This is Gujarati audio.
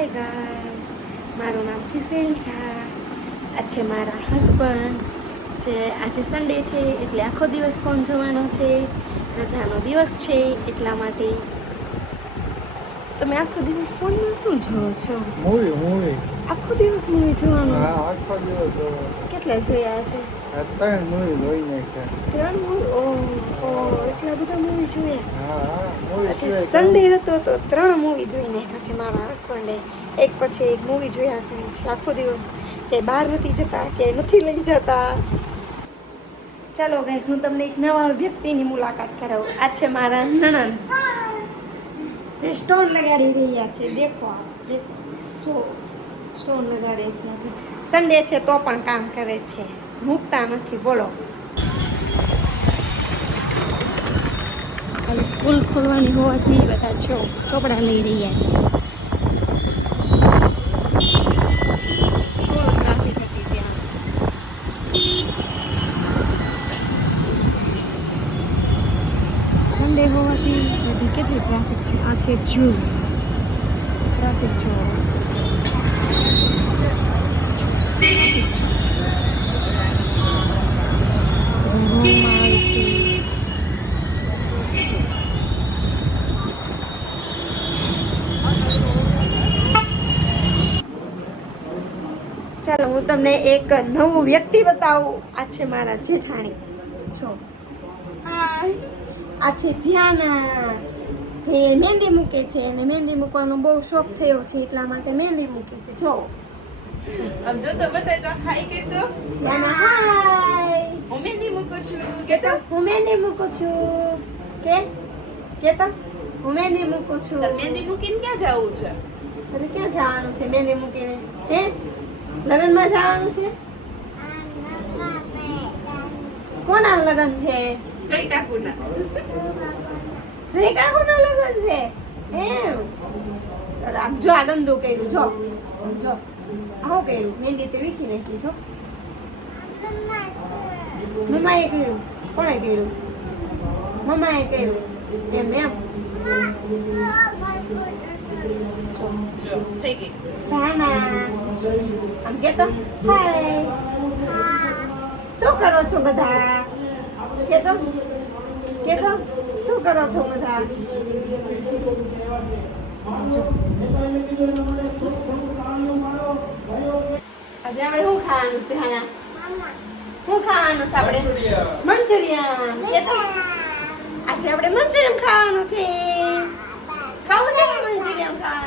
હાય ગાઈસ, મારું નામ છે સેલ્જા. આ છે મારા હસબન્ડ. જે આજે સન્ડે છે એટલે આખો દિવસ ફોન જોવાનો છે, રજાનો દિવસ છે એટલા માટે. તમે આખો દિવસ ફોનમાં શું જોવો છો? મૂવી આખો દિવસ મૂવી જોવાનો? હા, આખો દિવસ જોવો. કેટલા જોયા છે? આજ 3 મૂવી જોઈ નાખ્યા. 3 મૂવી? ઓહ, એટલા બધા મૂવી જોયા? હા, મૂવી અચ્છા, સિવાય સન્ડે હતો તો 3 મૂવી જોઈ નાખ્યા છે મારા હસબન્ડે. એક પછી એક મૂવી જોયા કરે છે આખો દિવસ. કે બહાર નથી જતા, કે નથી લઈ જતા. ચાલો ગાઈસ, હું તમને એક નવા વ્યક્તિની મુલાકાત કરાવું. આ છે મારા નણંદ, જે સ્ટોન લગાડી રહ્યા છે. દેખો આપ, દેખો, જો સ્ટોન લગાડે છે. આજે સન્ડે છે તો પણ કામ કરે છે, મૂકતા નથી. બોલો, કાલે સ્કૂલ ખોલવાની હોવાથી બધા ચોપડા લઈ રહ્યા છે. ફૂલ ટ્રાફિક હતી ત્યાં. સન્ડે હોવાથી બધી કેટલી ટ્રાફિક છે. આ છે જૂ ટ્રાફિક જો. ચાલો, હું તમને એક નવું વ્યક્તિ બતાવું. આ છે મારા જેઠાણી. જો, આ છે ધ્યાના, જે મહેંદી મૂકે છે. અને મહેંદી મૂકવાનો બહુ શોખ થયો છે એટલા માટે મહેંદી મૂકે છે. જો આમ જો તો બતાય તો હાય કે તો ધ્યાના, હાય. હું મહેંદી મૂકું છું કે તો હું મહેંદી મૂકું છું. કે તો હું મહેંદી મૂકું છું. તાર મહેંદી મૂકીને ક્યાં જવું છે? અરે ક્યાં જવાનું છે મહેંદી મૂકીને? હે, લગ્નમાં જવાનું છે? કોના લગ્ન છે? જોઈ કાકુના. જય કાકુના લગ્ન છે એમ? સર, આમ જો આ ગંદુ કર્યું. જો જો આવું કર્યું. મહેંદી તો વીખી નાખી. છો મમ્માએ કર્યું? કોણે કર્યું? મમ્માએ કર્યું એમ? જો થઈ ગઈ. નાના, આમ કેતો હાય. શું કરો છો બધા? કેતો શું કરો છો બધા? જો. આજે આપણે શું ખાવાનું છે? હાના, શું ખાવાનું છે આપણે? મંચુરિયન. કેતો આજે આપણે મંચુરિયન ખાવાનું છે. ખાવું છે કે મંચુરિયન ખાવાનું?